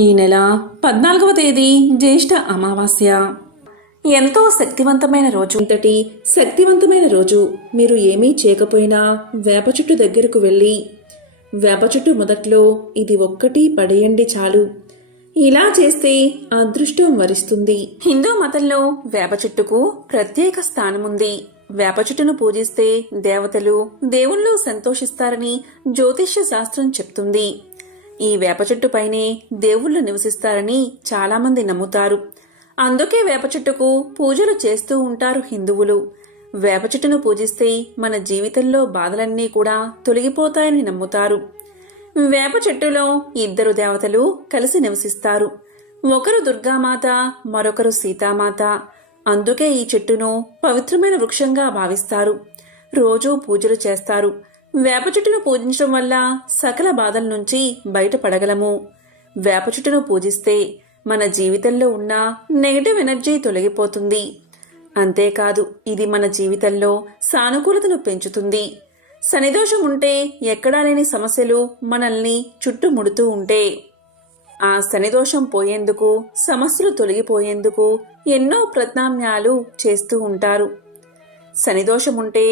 ఈ నెల 14వ తేదీ జ్యేష్ఠ అమావాస్య. ఎంతో శక్తివంతమైన రోజు. ఇంతటి శక్తివంతమైన రోజు మీరు ఏమీ చేయకపోయినా వేప చెట్టు దగ్గరకు వెళ్ళి వేప చెట్టు మొదట్లో ఇది ఒక్కటి పడేయండి చాలు. ఇలా చేస్తే అదృష్టం వరిస్తుంది. హిందూ మతంలో వేప చెట్టుకు ప్రత్యేక స్థానముంది. వేప చెట్టును పూజిస్తే దేవతలు దేవుళ్ళు సంతోషిస్తారని జ్యోతిష్య శాస్త్రం చెప్తుంది. ఈ వేప చెట్టు పైనే దేవుళ్ళు నివసిస్తారని చాలామంది నమ్ముతారు. అందుకే వేప చెట్టుకు పూజలు చేస్తూ ఉంటారు హిందువులు. వేప చెట్టును పూజిస్తే మన జీవితంలో బాధలన్నీ కూడా తొలగిపోతాయని నమ్ముతారు. వేప చెట్టులో ఇద్దరు దేవతలు కలిసి నివసిస్తారు. ఒకరు దుర్గామాత, మరొకరు సీతామాత. అందుకే ఈ చెట్టును పవిత్రమైన వృక్షంగా భావిస్తారు. రోజూ పూజలు చేస్తారు. వేప చెట్టును పూజించడం వల్ల సకల బాధల నుంచి బయటపడగలము. వేప చెట్టును పూజిస్తే మన జీవితంలో ఉన్న నెగటివ్ ఎనర్జీ తొలగిపోతుంది. అంతేకాదు ఇది మన జీవితంలో సానుకూలతను పెంచుతుంది. శనిదోషం ఉంటే ఎక్కడా లేని సమస్యలు మనల్ని చుట్టుముడుతూ ఉంటే ఆ శనిదోషం పోయేందుకు, సమస్యలు తొలగిపోయేందుకు ఎన్నో ప్రత్యామ్నాయాలు చేస్తూ ఉంటారు. శనిదోషం ఉంటే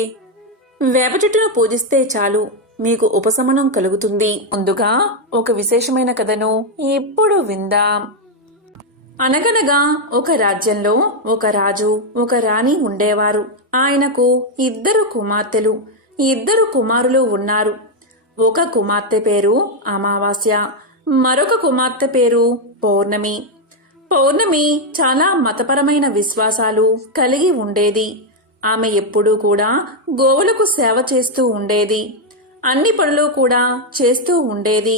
వేప చెట్టును పూజిస్తే చాలు, మీకు ఉపశమనం కలుగుతుంది. ముందుగా ఒక విశేషమైన కథను ఇప్పుడు విందాం. అనగనగా ఒక రాజ్యంలో ఒక రాజు, ఒక రాణి ఉండేవారు. ఆయనకు ఇద్దరు కుమార్తెలు, ఇద్దరు కుమారులు ఉన్నారు. ఒక కుమార్తె పేరు అమావాస్య, మరొక కుమార్తె పేరు పౌర్ణమి. పౌర్ణమి చాలా మతపరమైన విశ్వాసాలు కలిగి ఉండేది. ఆమె ఎప్పుడూ కూడా గోవులకు సేవ చేస్తూ ఉండేది. అన్ని పనులు కూడా చేస్తూ ఉండేది.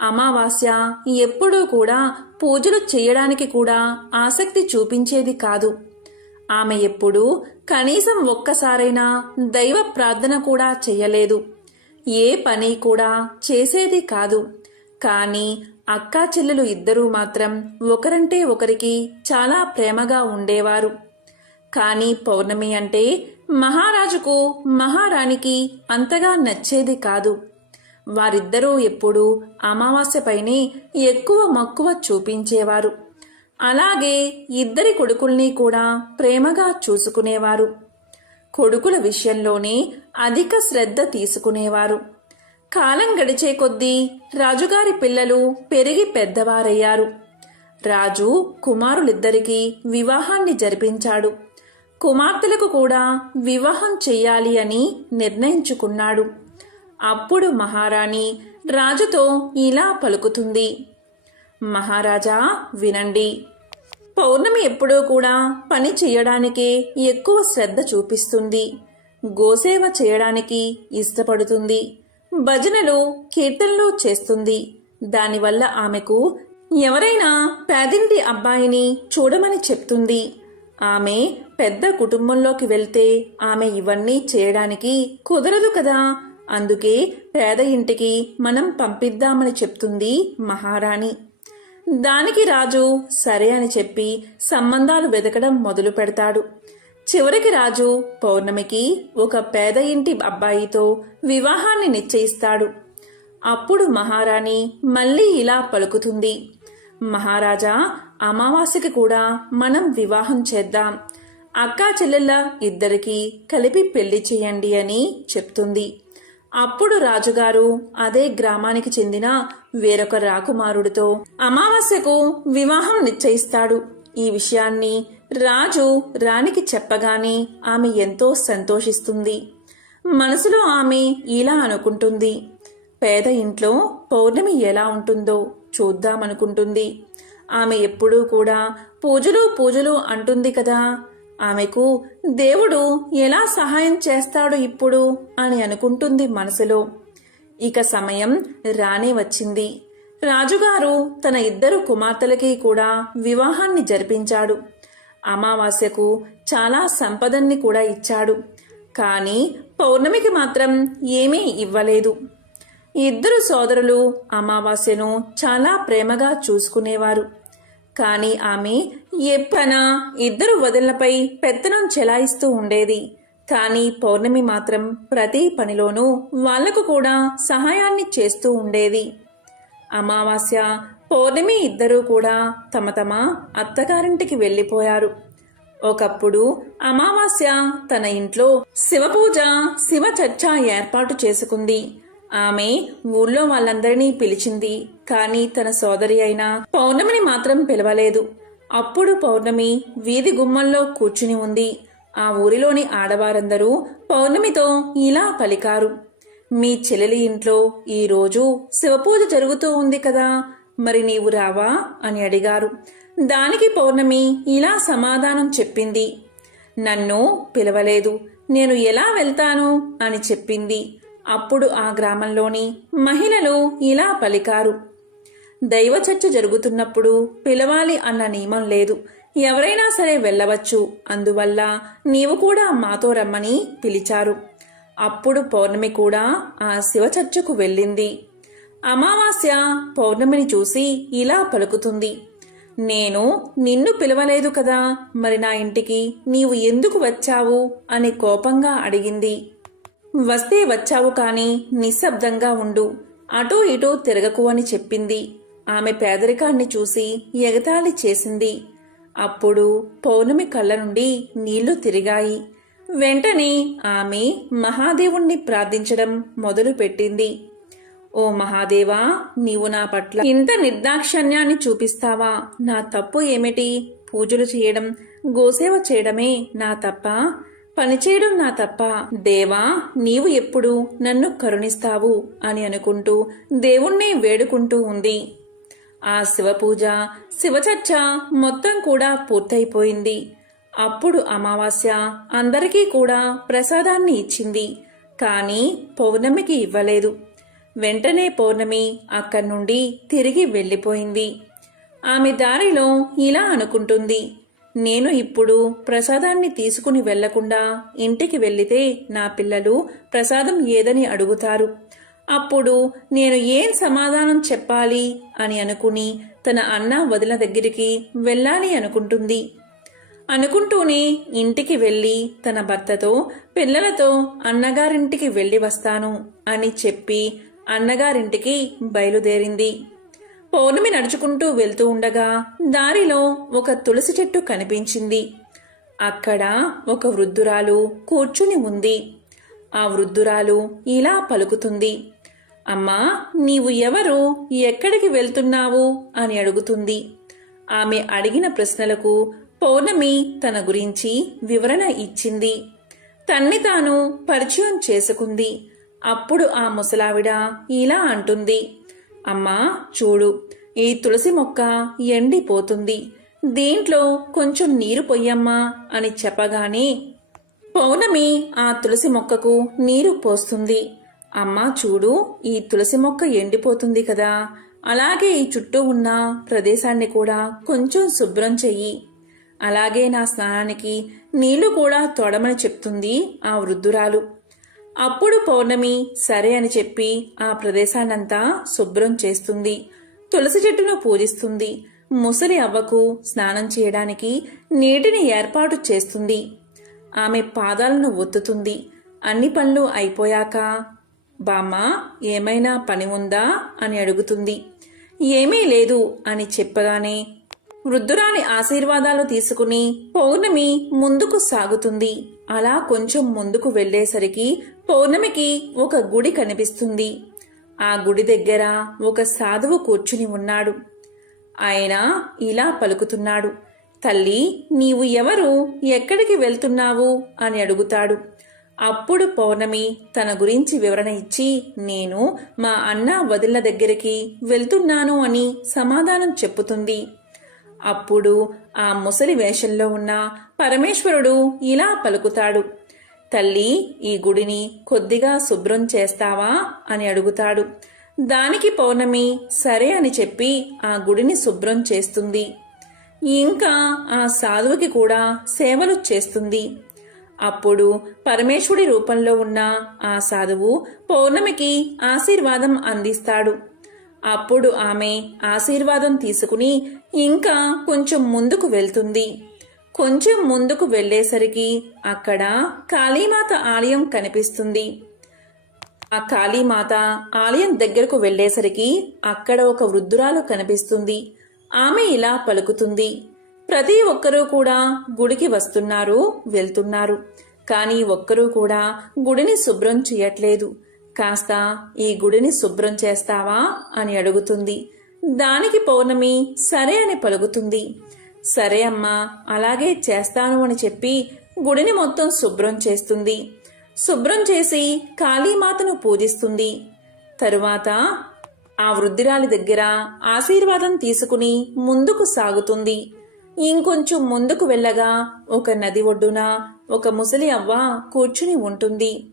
అమావాస్య ఎప్పుడూ కూడా పూజలు చేయడానికి కూడా ఆసక్తి చూపించేది కాదు. ఆమె ఎప్పుడూ కనీసం ఒక్కసారైనా దైవ ప్రార్థన కూడా చెయ్యలేదు. ఏ పని కూడా చేసేది కాదు. కానీ అక్కా చెల్లెలు ఇద్దరూ మాత్రం ఒకరంటే ఒకరికి చాలా ప్రేమగా ఉండేవారు. కానీ పౌర్ణమి అంటే మహారాజుకు, మహారాణికి అంతగా నచ్చేది కాదు. వారిద్దరూ ఎప్పుడూ అమావాస్యపైనే ఎక్కువ మక్కువ చూపించేవారు. అలాగే ఇద్దరి కొడుకుల్ని కూడా ప్రేమగా చూసుకునేవారు. కొడుకుల విషయంలోనే అధిక శ్రద్ధ తీసుకునేవారు. కాలం గడిచే కొద్దీ రాజుగారి పిల్లలు పెరిగి పెద్దవారయ్యారు. రాజు కుమారులిద్దరికీ వివాహాన్ని జరిపించాడు. కుమార్తెలకు కూడా వివాహం చెయ్యాలి అని నిర్ణయించుకున్నాడు. అప్పుడు మహారాణి రాజుతో ఇలా పలుకుతుంది. మహారాజా వినండి. పౌర్ణమి ఎప్పుడూ కూడా పని చేయడానికే ఎక్కువ శ్రద్ధ చూపిస్తుంది. గోసేవ చేయడానికి ఇష్టపడుతుంది. భజనలు, కీర్తనలు చేస్తుంది. దానివల్ల ఆమెకు ఎవరైనా పేదింటి అబ్బాయిని చూడమని చెప్తుంది. ఆమె పెద్ద కుటుంబంలోకి వెళ్తే ఆమె ఇవన్నీ చేయడానికి కుదరదు కదా. అందుకే పేద ఇంటికి మనం పంపిద్దామని చెప్తుంది మహారాణి. దానికి రాజు సరే అని చెప్పి సంబంధాలు వెతకడం మొదలు పెడతాడు. చివరికి రాజు పౌర్ణమికి ఒక పేద ఇంటి అబ్బాయితో వివాహాన్ని నిశ్చయిస్తాడు. అప్పుడు మహారాణి మళ్ళీ ఇలా పలుకుతుంది. మహారాజా, అమావాస్యకి కూడా మనం వివాహం చేద్దాం. అక్కా చెల్లెళ్ళ ఇద్దరికీ కలిపి పెళ్లి చేయండి అని చెప్తుంది. అప్పుడు రాజుగారు అదే గ్రామానికి చెందిన వేరొక రాకుమారుడితో అమావాస్యకు వివాహం నిశ్చయిస్తాడు. ఈ విషయాన్ని రాజు రాణికి చెప్పగానే ఆమె ఎంతో సంతోషిస్తుంది. మనసులో ఆమె ఇలా అనుకుంటుంది. పేద ఇంట్లో పౌర్ణమి ఎలా ఉంటుందో చూద్దామనుకుంటుంది. ఆమె ఎప్పుడూ కూడా పూజలు అంటుంది కదా. ఆమెకు దేవుడు ఎలా సహాయం చేస్తాడు ఇప్పుడు అని అనుకుంటుంది మనసులో. ఇక సమయం రానే వచ్చింది. రాజుగారు తన ఇద్దరు కుమార్తెలకి కూడా వివాహాన్ని జరిపించాడు. అమావాస్యకు చాలా సంపదన్ని కూడా ఇచ్చాడు. కానీ పౌర్ణమికి మాత్రం ఏమీ ఇవ్వలేదు. ఇద్దరు సోదరులు అమావాస్యను చాలా ప్రేమగా చూసుకునేవారు. కానీ ఆమె ఎప్పుడైనా ఇద్దరు వదినలపై పెత్తనం చెలాయిస్తూ ఉండేది. కానీ పౌర్ణమి మాత్రం ప్రతి పనిలోనూ వాళ్లకు కూడా సహాయాన్ని చేస్తూ ఉండేది. అమావాస్య పౌర్ణమి ఇద్దరూ కూడా తమ తమ అత్తగారింటికి వెళ్ళిపోయారు. ఒకప్పుడు అమావాస్య తన ఇంట్లో శివపూజ శివ చర్చ ఏర్పాటు చేసుకుంది. ఆమె ఊళ్ళో వాళ్ళందరినీ పిలిచింది. కానీ తన సోదరి అయిన పౌర్ణమిని మాత్రం పిలవలేదు. అప్పుడు పౌర్ణమి వీధి గుమ్మంలో కూర్చుని ఉంది. ఆ ఊరిలోని ఆడవారందరూ పౌర్ణమితో ఇలా పలికారు. మీ చెల్లెలి ఇంట్లో ఈరోజు శివపూజ జరుగుతూ ఉంది కదా, మరి నీవు రావా అని అడిగారు. దానికి పౌర్ణమి ఇలా సమాధానం చెప్పింది. నన్ను పిలవలేదు, నేను ఎలా వెళ్తాను అని చెప్పింది. అప్పుడు ఆ గ్రామంలోని మహిళలు ఇలా పలికారు. దైవ చర్చ జరుగుతున్నప్పుడు పిలవాలి అన్న నియమం లేదు. ఎవరైనా సరే వెళ్ళవచ్చు. అందువల్ల నీవు కూడా మాతో రమ్మని పిలిచారు. అప్పుడు పౌర్ణమి కూడా ఆ శివ చర్చకు వెళ్ళింది. అమావాస్య పౌర్ణమిని చూసి ఇలా పలుకుతుంది. నేను నిన్ను పిలవలేదు కదా, మరి నా ఇంటికి నీవు ఎందుకు వచ్చావు అని కోపంగా అడిగింది. వస్తే వచ్చావు కాని నిశ్శబ్దంగా ఉండు, అటూ ఇటూ తిరగకు అని చెప్పింది. ఆమె పేదరికాన్ని చూసి ఎగతాళి చేసింది. అప్పుడు పౌర్ణమి కళ్ళ నుండి నీళ్లు తిరిగాయి. వెంటనే ఆమె మహాదేవుణ్ణి ప్రార్థించడం మొదలుపెట్టింది. ఓ మహాదేవా, నీవు నా పట్ల ఇంత నిర్దాక్షిణ్యాన్ని చూపిస్తావా? నా తప్పు ఏమిటి? పూజలు చేయడం, గోసేవ చేయడమే నా తప్ప? పనిచేయడం నా తప్ప? దేవా, నీవు ఎప్పుడు నన్ను కరుణిస్తావు అని అనుకుంటూ దేవుణ్ణి వేడుకుంటూ ఉంది. ఆ శివపూజ శివచర్చ మొత్తం కూడా పూర్తయిపోయింది. అప్పుడు అమావాస్య అందరికీ కూడా ప్రసాదాన్ని ఇచ్చింది. కానీ పౌర్ణమికి ఇవ్వలేదు. వెంటనే పౌర్ణమి అక్కడి నుండి తిరిగి వెళ్ళిపోయింది. ఆమె దారిలో ఇలా అనుకుంటుంది. నేను ఇప్పుడు ప్రసాదాన్ని తీసుకుని వెళ్లకుండా ఇంటికి వెళ్లితే నా పిల్లలు ప్రసాదం ఏదని అడుగుతారు. అప్పుడు నేను ఏం సమాధానం చెప్పాలి అని అనుకుని తన అన్న వదిన దగ్గరికి వెళ్ళాలి అనుకుంటుంది. అనుకుంటూనే ఇంటికి వెళ్లి తన భర్తతో పిల్లలతో అన్నగారింటికి వెళ్లి వస్తాను అని చెప్పి అన్నగారింటికి బయలుదేరింది. పౌర్ణమి నడుచుకుంటూ వెళ్తూ ఉండగా దారిలో ఒక తులసి చెట్టు కనిపించింది. అక్కడ ఒక వృద్ధురాలు కూర్చుని ఉంది. ఆ వృద్ధురాలు ఇలా పలుకుతుంది. అమ్మా, నీవు ఎవరు? ఎక్కడికి వెళ్తున్నావు అని అడుగుతుంది. ఆమె అడిగిన ప్రశ్నలకు పౌర్ణమి తన గురించి వివరణ ఇచ్చింది. తన్ని తాను పరిచయం చేసుకుంది. అప్పుడు ఆ ముసలావిడ ఇలా అంటుంది. అమ్మా చూడు, ఈ తులసి మొక్క ఎండిపోతుంది, దీంట్లో కొంచెం నీరు పొయ్యమ్మా అని చెప్పగానే పౌర్ణమి ఆ తులసి మొక్కకు నీరు పోస్తుంది. అమ్మా చూడు, ఈ తులసి మొక్క ఎండిపోతుంది కదా, అలాగే ఈ చుట్టూ ఉన్న ప్రదేశాన్ని కూడా కొంచెం శుభ్రం చెయ్యి, అలాగే నా స్నానానికి నీళ్లు కూడా తోడమని చెప్తుంది ఆ వృద్ధురాలు. అప్పుడు పౌర్ణమి సరే అని చెప్పి ఆ ప్రదేశాన్నంతా శుభ్రం చేస్తుంది. తులసి చెట్టును పూజిస్తుంది. ముసలి అవ్వకు స్నానం చేయడానికి నీటిని ఏర్పాటు చేస్తుంది. ఆమె పాదాలను ఒత్తుతుంది. అన్ని పనులు అయిపోయాక బామ్మ, ఏమైనా పని ఉందా అని అడుగుతుంది. ఏమీ లేదు అని చెప్పగానే వృద్ధురాలి ఆశీర్వాదాలు తీసుకుని పౌర్ణమి ముందుకు సాగుతుంది. అలా కొంచెం ముందుకు వెళ్లేసరికి పౌర్ణమికి ఒక గుడి కనిపిస్తుంది. ఆ గుడి దగ్గర ఒక సాధువు కూర్చుని ఉన్నాడు. ఆయన ఇలా పలుకుతున్నాడు. తల్లి, నీవు ఎవరు? ఎక్కడికి వెళ్తున్నావు అని అడుగుతాడు. అప్పుడు పౌర్ణమి తన గురించి వివరణ ఇచ్చి నేను మా అన్న వదిన దగ్గరికి వెళ్తున్నాను అని సమాధానం చెప్పుతుంది. అప్పుడు ఆ ముసలి వేషంలో ఉన్న పరమేశ్వరుడు ఇలా పలుకుతాడు. తల్లి, ఈ గుడిని కొద్దిగా శుభ్రం చేస్తావా అని అడుగుతాడు. దానికి పౌర్ణమి సరే అని చెప్పి ఆ గుడిని శుభ్రం చేస్తుంది. ఇంకా ఆ సాధువుకి కూడా సేవలు చేస్తుంది. అప్పుడు పరమేశ్వరుడి రూపంలో ఉన్న ఆ సాధువు పౌర్ణమికి ఆశీర్వాదం అందిస్తాడు. అప్పుడు ఆమె ఆశీర్వాదం తీసుకుని ఇంకా కొంచెం ముందుకు వెళ్తుంది. కొంచెం ముందుకు వెళ్లేసరికి అక్కడ కాళీమాత ఆలయం కనిపిస్తుంది. ఆ కాళీమాత ఆలయం దగ్గరకు వెళ్ళేసరికి అక్కడ ఒక వృద్ధురాలు కనిపిస్తుంది. ఆమె ఇలా పలుకుతుంది. ప్రతి ఒక్కరూ కూడా గుడికి వస్తున్నారు, వెళ్తున్నారు. కానీ ఒక్కరూ కూడా గుడిని శుభ్రం చేయట్లేదు. కాస్త ఈ గుడిని శుభ్రం చేస్తావా అని అడుగుతుంది. దానికి పౌర్ణమి సరే అని పలుకుతుంది. సరే అమ్మా, అలాగే చేస్తాను అని చెప్పి గుడిని మొత్తం శుభ్రం చేస్తుంది. శుభ్రం చేసి కాళీమాతను పూజిస్తుంది. తరువాత ఆ వృద్ధురాలి దగ్గర ఆశీర్వాదం తీసుకుని ముందుకు సాగుతుంది. ఇంకొంచెం ముందుకు వెళ్ళగా ఒక నది ఒడ్డున ఒక ముసలి అవ్వ కూర్చుని ఉంటుంది.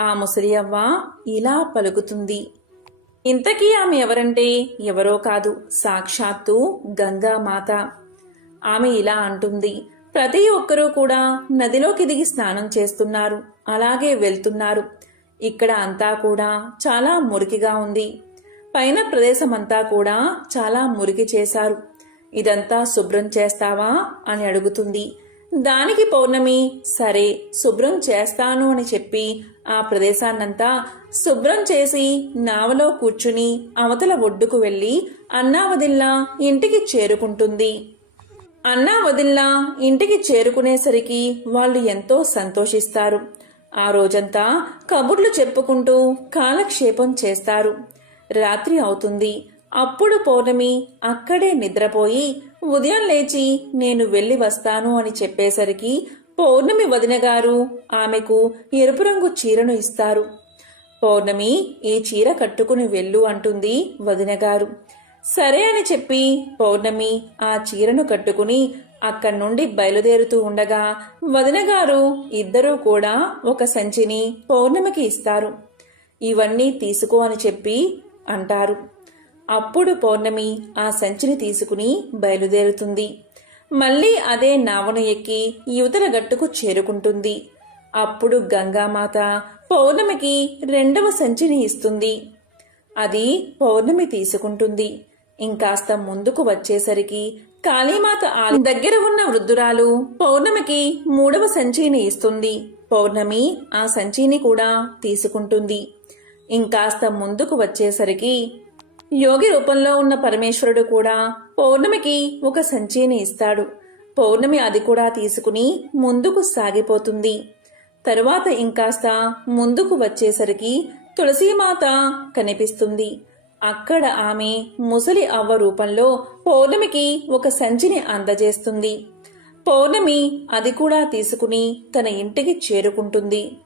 ఆ ముసలి అవ్వ ఇలా పలుకుతుంది. ఇంతకీ ఆమె ఎవరంటే ఎవరో కాదు, సాక్షాత్తు గంగామాత. ఆమె ఇలా అంటుంది. ప్రతి ఒక్కరూ కూడా నదిలోకి దిగి స్నానం చేస్తున్నారు, అలాగే వెళ్తున్నారు. ఇక్కడ అంతా కూడా చాలా మురికిగా ఉంది. పైన ప్రదేశం అంతా కూడా చాలా మురికి చేశారు. ఇదంతా శుభ్రం చేస్తావా అని అడుగుతుంది. దానికి పౌర్ణమి సరే శుభ్రం చేస్తాను అని చెప్పి ఆ ప్రదేశాన్నంతా శుభ్రం చేసి నావలో కూర్చుని అవతల ఒడ్డుకు వెళ్లి అన్నావదిల్లా ఇంటికి చేరుకుంటుంది. అన్నావదిల్లా ఇంటికి చేరుకునేసరికి వాళ్ళు ఎంతో సంతోషిస్తారు. ఆ రోజంతా కబుర్లు చెప్పుకుంటూ కాలక్షేపం చేస్తారు. రాత్రి అవుతుంది. అప్పుడు పౌర్ణమి అక్కడే నిద్రపోయి ఉదయం లేచి నేను వెళ్లి వస్తాను అని చెప్పేసరికి పౌర్ణమి వదిన గారు ఆమెకు ఎరుపు రంగు చీరను ఇస్తారు. పౌర్ణమి ఈ చీర కట్టుకుని వెళ్ళు అంటుంది వదిన గారు. సరే అని చెప్పి పౌర్ణమి ఆ చీరను కట్టుకుని అక్కడి నుండి బయలుదేరుతూ ఉండగా వదిన గారు ఇద్దరూ కూడా ఒక సంచిని పౌర్ణమికి ఇస్తారు. ఇవన్నీ తీసుకో అని చెప్పి అంటారు. అప్పుడు పౌర్ణమి ఆ సంచిని తీసుకుని బయలుదేరుతుంది. మళ్ళీ అదే నావను ఎక్కి యువతల గట్టుకు చేరుకుంటుంది. అప్పుడు గంగామాత పౌర్ణమికి రెండవ సంచిని ఇస్తుంది. అది పౌర్ణమి తీసుకుంటుంది. ఇంకాస్త ముందుకు వచ్చేసరికి కాళీమాత దగ్గర ఉన్న వృద్ధురాలు పౌర్ణమికి మూడవ సంచిని ఇస్తుంది. పౌర్ణమి ఆ సంచిని కూడా తీసుకుంటుంది. ఇంకాస్త ముందుకు వచ్చేసరికి యోగి రూపంలో ఉన్న పరమేశ్వరుడు కూడా పౌర్ణమికి ఒక సంచిని ఇస్తాడు. పౌర్ణమి అది కూడా తీసుకుని ముందుకు సాగిపోతుంది. తరువాత ఇంకాస్త ముందుకు వచ్చేసరికి తులసీమాత కనిపిస్తుంది. అక్కడ ఆమె ముసలి అవ్వ రూపంలో పౌర్ణమికి ఒక సంచిని అందజేస్తుంది. పౌర్ణమి అది కూడా తీసుకుని తన ఇంటికి చేరుకుంటుంది.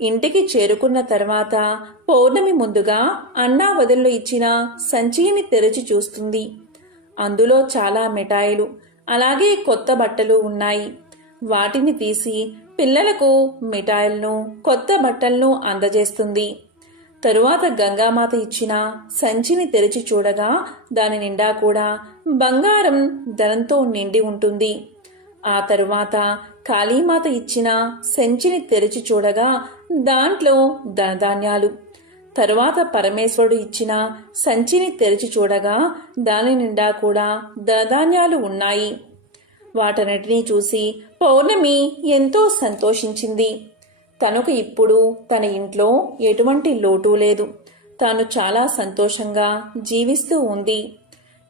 ఇంటికి చేరుకున్న తర్వాత పౌర్ణమి ముందుగా అన్నా వదిల్లో ఇచ్చిన సంచిని తెరిచి చూస్తుంది. అందులో చాలా మిఠాయిలు అలాగే కొత్త బట్టలు ఉన్నాయి. వాటిని తీసి పిల్లలకు మిఠాయిలను కొత్త బట్టలను అందజేస్తుంది. తరువాత గంగామాత ఇచ్చిన సంచిని తెరిచి చూడగా దాని నిండా కూడా బంగారం ధనంతో నిండి ఉంటుంది. ఆ తరువాత కాళీమాత ఇచ్చిన సంచిని తెరిచి చూడగా దాంట్లో ధనధాన్యాలు. తరువాత పరమేశ్వరుడు ఇచ్చిన సంచిని తెరిచి చూడగా దాని నిండా కూడా ధనధాన్యాలు ఉన్నాయి. వాటన్నిటినీ చూసి పౌర్ణమి ఎంతో సంతోషించింది. తనకు ఇప్పుడు తన ఇంట్లో ఎటువంటి లోటు లేదు. తాను చాలా సంతోషంగా జీవిస్తూ ఉంది.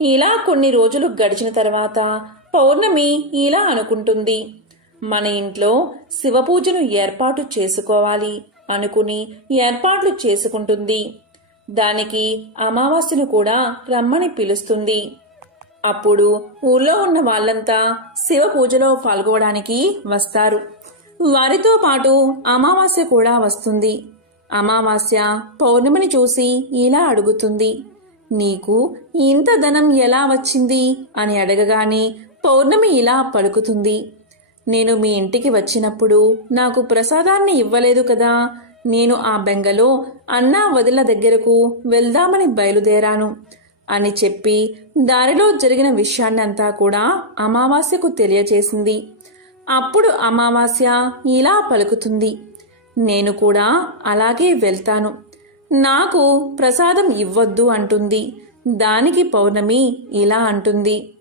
ఇలా కొన్ని రోజులు గడిచిన తర్వాత పౌర్ణమి ఇలా అనుకుంటుంది. మన ఇంట్లో శివపూజను ఏర్పాటు చేసుకోవాలి అనుకుని ఏర్పాట్లు చేసుకుంటుంది. దానికి అమావాస్యను కూడా రమ్మని పిలుస్తుంది. అప్పుడు ఊళ్ళో ఉన్న వాళ్ళంతా శివ పూజలో పాల్గొనడానికి వస్తారు. వారితో పాటు అమావాస్య కూడా వస్తుంది. అమావాస్య పౌర్ణమిని చూసి ఇలా అడుగుతుంది. నీకు ఇంత ధనం ఎలా వచ్చింది అని అడగగానే పౌర్ణమి ఇలా పలుకుతుంది. నేను మీ ఇంటికి వచ్చినప్పుడు నాకు ప్రసాదాన్ని ఇవ్వలేదు కదా. నేను ఆ బెంగలో అన్నా వదిల దగ్గరకు వెళ్దామని బయలుదేరాను అని చెప్పి దారిలో జరిగిన విషయాన్నంతా కూడా అమావాస్యకు తెలియచేసింది. అప్పుడు అమావాస్య ఇలా పలుకుతుంది. నేను కూడా అలాగే వెళ్తాను. నాకు ప్రసాదం ఇవ్వద్దు అంటుంది. దానికి పౌర్ణమి ఇలా అంటుంది.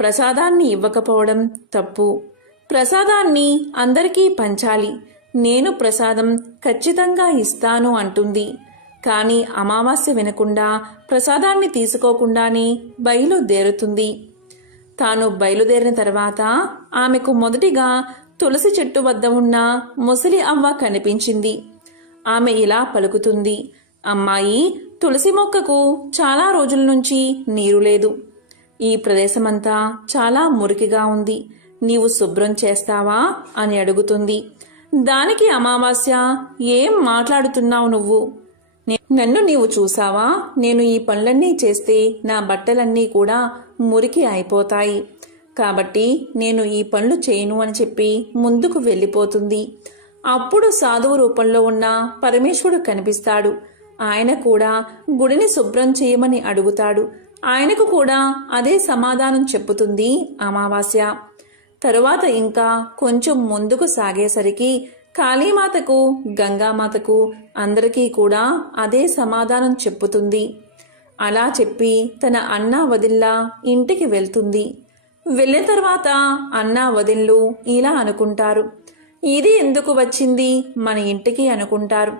ప్రసాదాన్ని ఇవ్వకపోవడం తప్పు. ప్రసాదాన్ని అందరికీ పంచాలి. నేను ప్రసాదం ఖచ్చితంగా ఇస్తాను అంటుంది. కాని అమావాస్య వినకుండా ప్రసాదాన్ని తీసుకోకుండానే బయలుదేరుతుంది. తాను బయలుదేరిన తర్వాత ఆమెకు మొదటిగా తులసి చెట్టు వద్ద ఉన్న ముసలి అవ్వ కనిపించింది. ఆమె ఇలా పలుకుతుంది, అమ్మాయి, తులసి మొక్కకు చాలా రోజుల నుంచి నీరు లేదు. ఈ ప్రదేశమంతా చాలా మురికిగా ఉంది. నీవు శుభ్రం చేస్తావా అని అడుగుతుంది. దానికి అమావాస్య, ఏం మాట్లాడుతున్నావు నువ్వు? నన్ను నీవు చూసావా? నేను ఈ పనులన్నీ చేస్తే నా బట్టలన్నీ కూడా మురికి అయిపోతాయి. కాబట్టి నేను ఈ పనులు చేయను అని చెప్పి ముందుకు వెళ్ళిపోతుంది. అప్పుడు సాధువు రూపంలో ఉన్న పరమేశ్వరుడు కనిపిస్తాడు. ఆయన కూడా గుడిని శుభ్రం చేయమని అడుగుతాడు. ఆయనకు కూడా అదే సమాధానం చెప్పుతుంది అమావాస్య. తరువాత ఇంకా కొంచెం ముందుకు సాగేసరికి కాళీమాతకు, గంగామాతకు అందరికీ కూడా అదే సమాధానం చెప్పుతుంది. అలా చెప్పి తన అన్నా వదిన్లా ఇంటికి వెళ్తుంది. వెళ్ళిన తర్వాత అన్నా వదిన్లు ఇలా అనుకుంటారు, ఇది ఎందుకు వచ్చింది మన ఇంటికి అనుకుంటారు.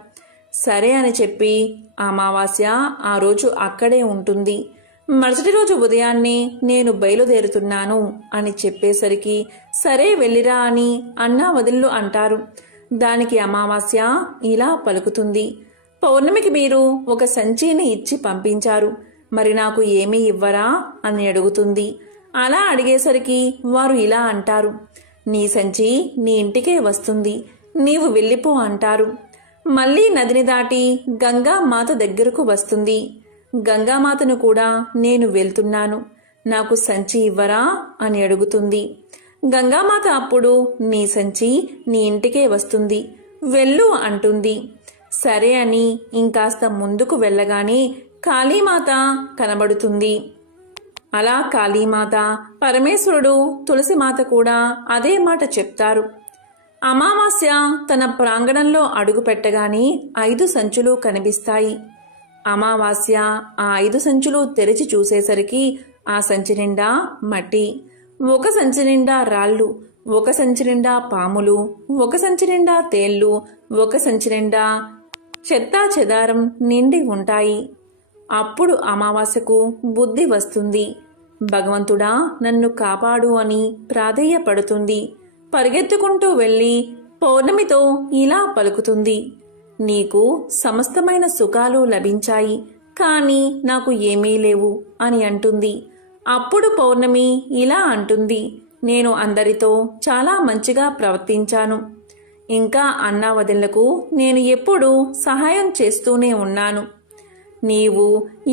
సరే అని చెప్పి అమావాస్య ఆ రోజు అక్కడే ఉంటుంది. మరుసటి రోజు ఉదయాన్నే నేను బయలుదేరుతున్నాను అని చెప్పేసరికి సరే వెళ్ళిరా అని అన్నా వదిన్లు అంటారు. దానికి అమావాస్య ఇలా పలుకుతుంది, పౌర్ణమికి మీరు ఒక సంచిని ఇచ్చి పంపించారు, మరి నాకు ఏమీ ఇవ్వరా అని అడుగుతుంది. అలా అడిగేసరికి వారు ఇలా అంటారు, నీ సంచి నీ ఇంటికే వస్తుంది, నీవు వెళ్ళిపో అంటారు. మళ్ళీ నదిని దాటి గంగామాత దగ్గరకు వస్తుంది. గంగామాతను కూడా నేను వెళ్తున్నాను, నాకు సంచి ఇవ్వరా అని అడుగుతుంది. గంగామాత అప్పుడు నీ సంచి నీ ఇంటికే వస్తుంది, వెళ్ళు అంటుంది. సరే అని ఇంకాస్త ముందుకు వెళ్ళగానే కాళీమాత కనబడుతుంది. అలా కాళీమాత, పరమేశ్వరుడు, తులసిమాత కూడా అదే మాట చెప్తారు. అమావాస్య తన ప్రాంగణంలో అడుగు పెట్టగానే 5 సంచులు కనిపిస్తాయి. అమావాస్య ఆ 5 సంచులు తెరిచి చూసేసరికి ఆ సంచి నిండా మట్టి, ఒక సంచి నిండా రాళ్ళు, ఒక సంచి నిండా పాములు, ఒక సంచి నిండా తేళ్లు, ఒక సంచి నిండా చెత్తా చెదారం నిండి ఉంటాయి. అప్పుడు అమావాస్యకు బుద్ధి వస్తుంది. భగవంతుడా నన్ను కాపాడు అని ప్రాధేయపడుతుంది. పరిగెత్తుకుంటూ వెళ్ళి పౌర్ణమితో ఇలా పలుకుతుంది, నీకు సమస్తమైన సుఖాలు లభించాయి, కానీ నాకు ఏమీ లేవు అని అంటుంది. అప్పుడు పౌర్ణమి ఇలా అంటుంది, నేను అందరితో చాలా మంచిగా ప్రవర్తించాను. ఇంకా అన్నా వదినలకు నేను ఎప్పుడూ సహాయం చేస్తూనే ఉన్నాను. నీవు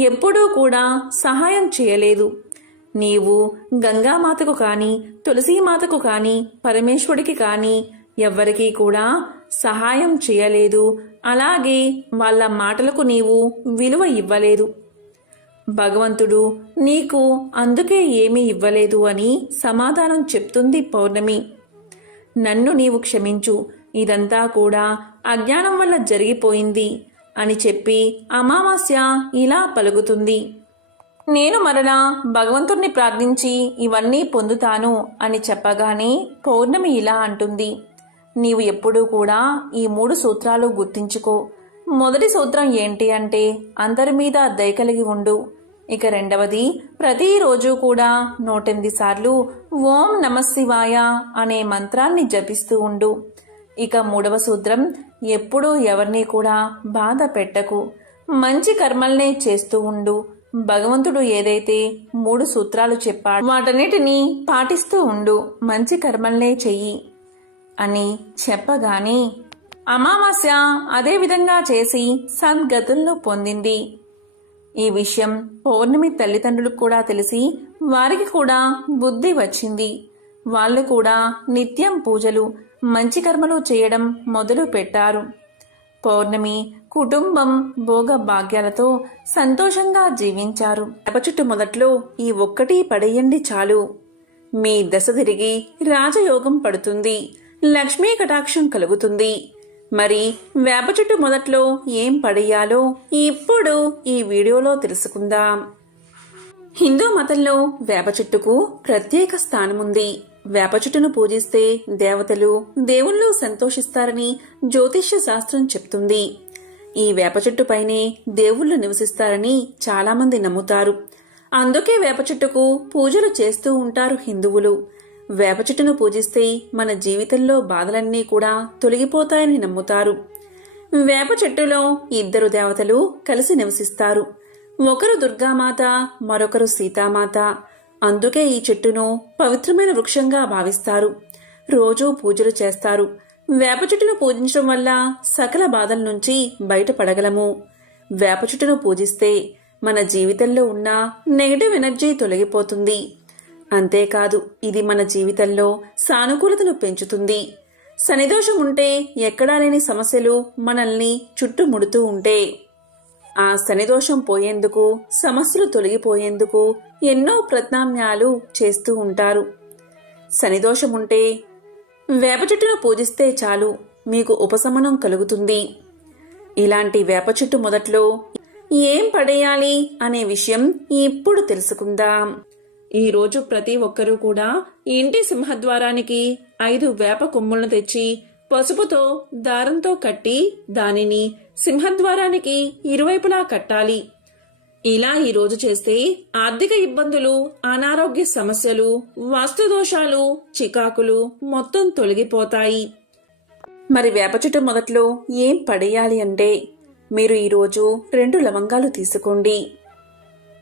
ఎప్పుడూ కూడా సహాయం చేయలేదు. నీవు గంగామాతకు కానీ, తులసీమాతకు కానీ, పరమేశ్వరుడికి కానీ ఎవ్వరికీ కూడా సహాయం చేయలేదు. అలాగే వాళ్ళ మాటలకు నీవు విలువ ఇవ్వలేదు. భగవంతుడు నీకు అందుకే ఏమీ ఇవ్వలేదు అని సమాధానం చెప్తుంది పౌర్ణమి. నన్ను నీవు క్షమించు, ఇదంతా కూడా అజ్ఞానం వల్ల జరిగిపోయింది అని చెప్పి అమావాస్య ఇలా పలుకుతుంది. నేను మరలా భగవంతుణ్ణి ప్రార్థించి ఇవన్నీ పొందుతాను అని చెప్పగానే పౌర్ణమి ఇలా అంటుంది, నీవు ఎప్పుడూ కూడా ఈ 3 సూత్రాలు గుర్తించుకో. మొదటి సూత్రం ఏంటి అంటే అందరి మీద దయ కలిగి ఉండు. ఇక రెండవది, ప్రతిరోజు కూడా 108 సార్లు ఓం నమఃశివాయ అనే మంత్రాన్ని జపిస్తూ ఉండు. ఇక మూడవ సూత్రం, ఎప్పుడూ ఎవరిని కూడా బాధ పెట్టకు, మంచి కర్మల్నే చేస్తూ ఉండు. భగవంతుడు ఏదైతే 3 సూత్రాలు చెప్పాడు వాటన్నిటినీ పాటిస్తూ ఉండు, మంచి కర్మల్నే చెయ్యి అని చెప్పగానే అమావాస్య అదే విధంగా చేసి సద్గతులను పొందింది. ఈ విషయం పౌర్ణమి తల్లిదండ్రులకు కూడా తెలిసి వారికి కూడా బుద్ధి వచ్చింది. వాళ్ళు కూడా నిత్యం పూజలు, మంచి కర్మలు చేయడం మొదలు పెట్టారు. పౌర్ణమి కుటుంబం భోగ భాగ్యాలతో సంతోషంగా జీవించారు. వేప చెట్టు మొదట్లో ఈ ఒక్కటి పడేయండి చాలు, మీ దశ తిరిగి రాజయోగం పడుతుంది, లక్ష్మీ కటాక్షం కలుగుతుంది. మరి వేప చెట్టు మొదట్లో ఏం పడేయాలో ఇప్పుడు ఈ వీడియోలో తెలుసుకుందాం. హిందూ మతంలో వేప చెట్టుకు ప్రత్యేక స్థానముంది. వేప చెట్టును పూజిస్తే దేవతలు, దేవుళ్ళు సంతోషిస్తారని జ్యోతిష్య శాస్త్రం చెప్తుంది. ఈ వేప చెట్టుపైనే దేవుళ్ళు నివసిస్తారని చాలామంది నమ్ముతారు. అందుకే వేప చెట్టుకు పూజలు చేస్తూ ఉంటారు హిందువులు. వేప చెట్టును పూజిస్తే మన జీవితంలో బాధలన్నీ కూడా తొలగిపోతాయని నమ్ముతారు. వేప చెట్టులో 2 దేవతలు కలిసి నివసిస్తారు. ఒకరు దుర్గామాత, మరొకరు సీతామాత. అందుకే ఈ చెట్టును పవిత్రమైన వృక్షంగా భావిస్తారు. రోజూ పూజలు చేస్తారు. వేప చెట్టును పూజించడం వల్ల సకల బాధల నుంచి బయటపడగలము. వేప చెట్టును పూజిస్తే మన జీవితంలో ఉన్న నెగటివ్ ఎనర్జీ తొలగిపోతుంది. అంతేకాదు, ఇది మన జీవితంలో సానుకూలతను పెంచుతుంది. శనిదోషం ఉంటే ఎక్కడా లేని సమస్యలు మనల్ని చుట్టుముడుతూ ఉంటే ఆ శనిదోషం పోయేందుకు, సమస్యలు తొలగిపోయేందుకు ఎన్నో ప్రత్యామ్నాయాలు చేస్తూ ఉంటారు. శనిదోషం ఉంటే వేప చెట్టును పూజిస్తే చాలు, మీకు ఉపశమనం కలుగుతుంది. ఇలాంటి వేప చెట్టు మొదట్లో ఏం పడేయాలి అనే విషయం ఇప్పుడు తెలుసుకుందాం. ఈరోజు ప్రతి ఒక్కరూ కూడా ఇంటి సింహద్వారానికి 5 వేప కొమ్ములను తెచ్చి పసుపుతో దారంతో కట్టి దానిని సింహద్వారానికి ఇరువైపులా కట్టాలి. ఇలా ఈరోజు చేస్తే ఆర్థిక ఇబ్బందులు, అనారోగ్య సమస్యలు, వాస్తు దోషాలు, చికాకులు మొత్తం తొలగిపోతాయి. మరి వేప చెట్టు మొదట్లో ఏం పడేయాలి అంటే, మీరు ఈరోజు 2 లవంగాలు తీసుకోండి.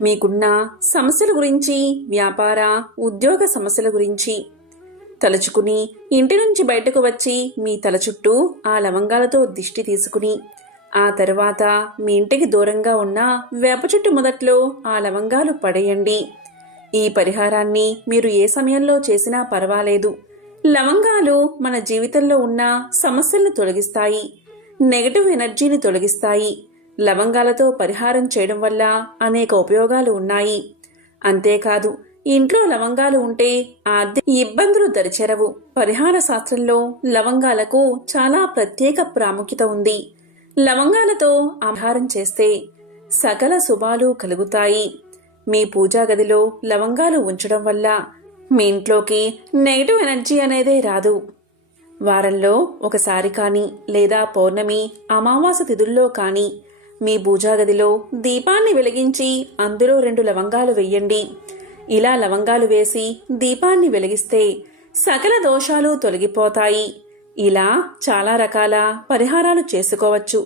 మీకున్న సమస్యల గురించి, వ్యాపార, ఉద్యోగ సమస్యల గురించి తలుచుకుని ఇంటి నుంచి బయటకు వచ్చి మీ తల చుట్టూ ఆ లవంగాలతో దిష్టి తీసుకుని ఆ తర్వాత మీ ఇంటికి దూరంగా ఉన్న వేప చెట్టు మొదట్లో ఆ లవంగాలు పడేయండి. ఈ పరిహారాన్ని మీరు ఏ సమయంలో చేసినా పర్వాలేదు. లవంగాలు మన జీవితంలో ఉన్న సమస్యలను తొలగిస్తాయి, నెగటివ్ ఎనర్జీని తొలగిస్తాయి. లవంగాలతో పరిహారం చేయడం వల్ల అనేక ఉపయోగాలు ఉన్నాయి. అంతేకాదు, ఇంట్లో లవంగాలు ఉంటే ఆర్థిక ఇబ్బందులు దరిచేరవు. పరిహార శాస్త్రంలో లవంగాలకు చాలా ప్రత్యేక ప్రాముఖ్యత ఉంది. లవంగాలతో ఆహారం చేస్తే సకల శుభాలు కలుగుతాయి. మీ పూజా గదిలో లవంగాలు ఉంచడం వల్ల మీ ఇంట్లోకి నెగటివ్ ఎనర్జీ అనేదే రాదు. వారంలో ఒకసారి కానీ లేదా పౌర్ణమి, అమావాస్య తిథుల్లో కానీ మీ పూజా గదిలో దీపాన్ని వెలిగించి అందులో 2 లవంగాలు వెయ్యండి. ఇలా లవంగాలు వేసి దీపాన్ని వెలిగిస్తే సకల దోషాలు తొలగిపోతాయి. ఇలా చాలా రకాల పరిహారాలు చేసుకోవచ్చు.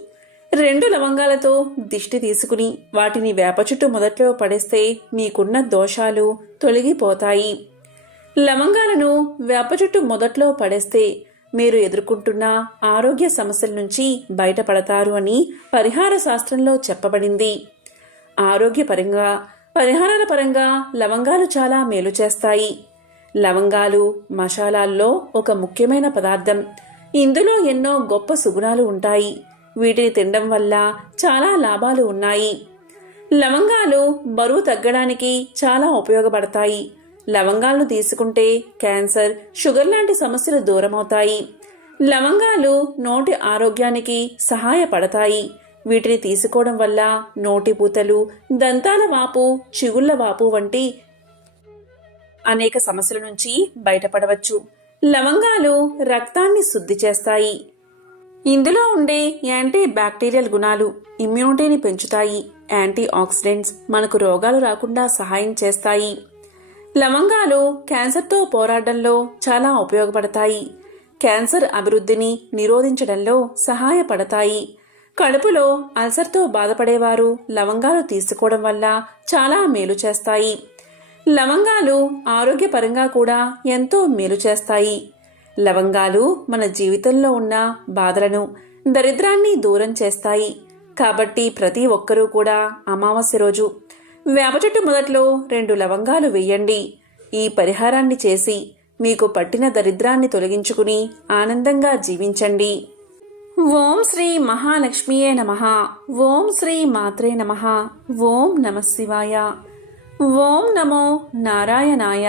2 లవంగాలతో దిష్టి తీసుకుని వాటిని వేప చెట్టు మొదట్లో పడేస్తే మీకున్న దోషాలు తొలగిపోతాయి. లవంగాలను వేప చెట్టు మొదట్లో పడేస్తే మీరు ఎదుర్కొంటున్న ఆరోగ్య సమస్యల నుంచి బయటపడతారు అని పరిహార శాస్త్రంలో చెప్పబడింది. ఆరోగ్యపరంగా, పరిహారాల పరంగా లవంగాలు చాలా మేలు చేస్తాయి. లవంగాలు మసాలాల్లో ఒక ముఖ్యమైన పదార్థం. ఇందులో ఎన్నో గొప్ప సుగుణాలు ఉంటాయి. వీటిని తినడం వల్ల చాలా లాభాలు ఉన్నాయి. లవంగాలు బరువు తగ్గడానికి చాలా ఉపయోగపడతాయి. లవంగాలను తీసుకుంటే క్యాన్సర్, షుగర్ లాంటి సమస్యలు దూరమవుతాయి. లవంగాలు నోటి ఆరోగ్యానికి సహాయపడతాయి. వీటిని తీసుకోవడం వల్ల నోటిపూతలు, దంతాల వాపు, చిగుళ్ల వాపు వంటి అనేక సమస్యల నుంచి బయటపడవచ్చు. లవంగాలు రక్తాన్ని శుద్ధి చేస్తాయి. ఇందులో ఉండే యాంటీ బ్యాక్టీరియల్ గుణాలు ఇమ్యూనిటీని పెంచుతాయి. యాంటీ ఆక్సిడెంట్స్ మనకు రోగాలు రాకుండా సహాయం చేస్తాయి. లవంగాలు క్యాన్సర్తో పోరాడడంలో చాలా ఉపయోగపడతాయి. క్యాన్సర్ అభివృద్ధిని నిరోధించడంలో సహాయపడతాయి. కడుపులో అల్సర్తో బాధపడేవారు లవంగాలు తీసుకోవడం వల్ల చాలా మేలు చేస్తాయి. లవంగాలు ఆరోగ్యపరంగా కూడా ఎంతో మేలు చేస్తాయి. లవంగాలు మన జీవితంలో ఉన్న బాధలను, దరిద్రాన్ని దూరం చేస్తాయి. కాబట్టి ప్రతి ఒక్కరూ కూడా అమావాస్య రోజు వేప చెట్టు మొదట్లో 2 లవంగాలు వెయ్యండి. ఈ పరిహారాన్ని చేసి మీకు పట్టిన దరిద్రాన్ని తొలగించుకుని ఆనందంగా జీవించండి. ఓం శ్రీ మహాలక్ష్మియే నమః. ఓం శ్రీ మాత్రే నమః. ఓం నమః శివాయ. ఓం నమో నారాయణాయ.